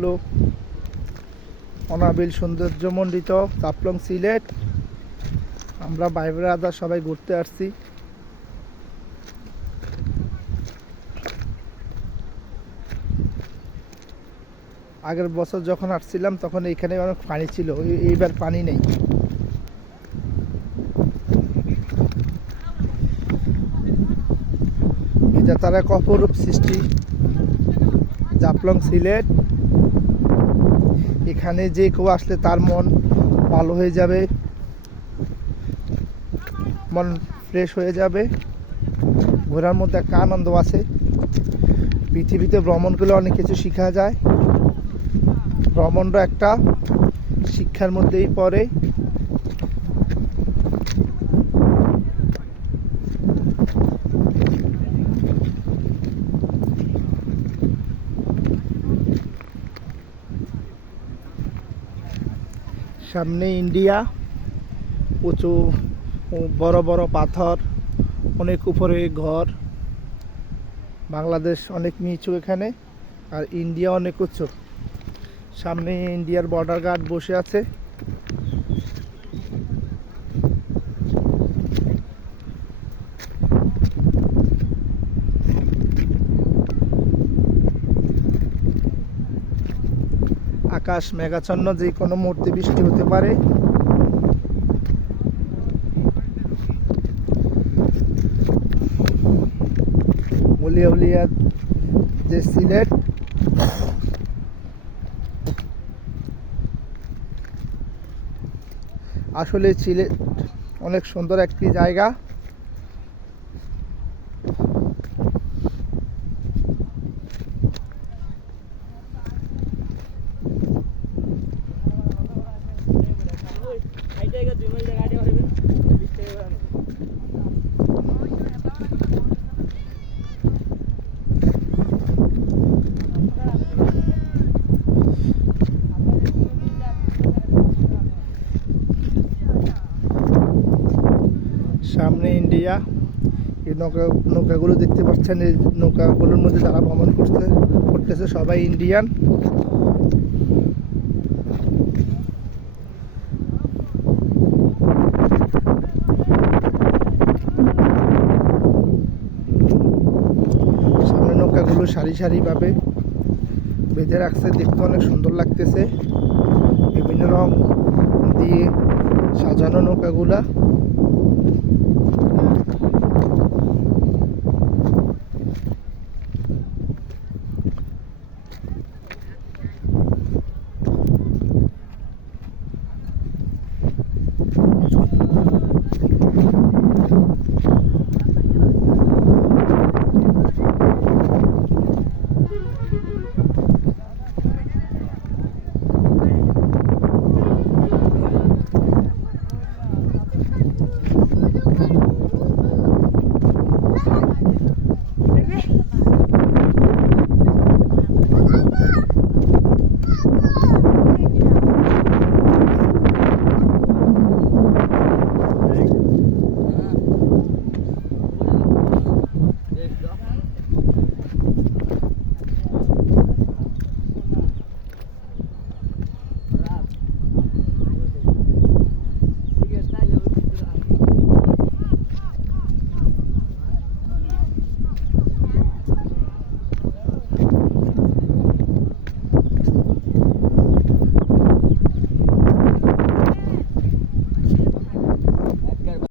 হলো অনাবিল সৌন্দর্যমণ্ডিত জাফলং সিলেট। আমরা ভাই ব্রাদার সবাই ঘুরতে আসছি। আগের বছর যখন আসছিলাম তখন এখানে অনেক পানি ছিল, এইবার পানি নেই। এটা তার এক অপরূপ সৃষ্টি জাফলং সিলেট। এখানে যে কেউ আসলে তার মন ভালো হয়ে যাবে, মন ফ্রেশ হয়ে যাবে। ঘোরার মধ্যে একটা আনন্দ আছে। পৃথিবীতে ভ্রমণ করলে অনেক কিছু শেখা যায়। ভ্রমণটা একটা শিক্ষার মধ্যেই পড়ে। সামনে ইন্ডিয়া, উঁচু বড় বড় পাথর, অনেক উপরে ঘর। বাংলাদেশ অনেক নিচু এখানে, আর ইন্ডিয়া অনেক উঁচু। সামনে ইন্ডিয়ার বর্ডার গার্ড বসে আছে। আকাশ মেঘাচ্ছন্ন, যে কোনো মুহূর্তে বৃষ্টি হতে পারে। উলিয়া যে সিলেট, আসলে সিলেট অনেক সুন্দর একটি জায়গা। সামনে ইন্ডিয়া। এই নৌকাগুলো দেখতে পাচ্ছেন, এই নৌকাগুলোর মধ্যে যারা ভ্রমণ করতেছে সবাই ইন্ডিয়ান। সামনে নৌকাগুলো সারি সারিভাবে বেঁধে রাখছে, দেখতে অনেক সুন্দর লাগতেছে। বিভিন্ন রং দিয়ে সাজানো নৌকাগুলা।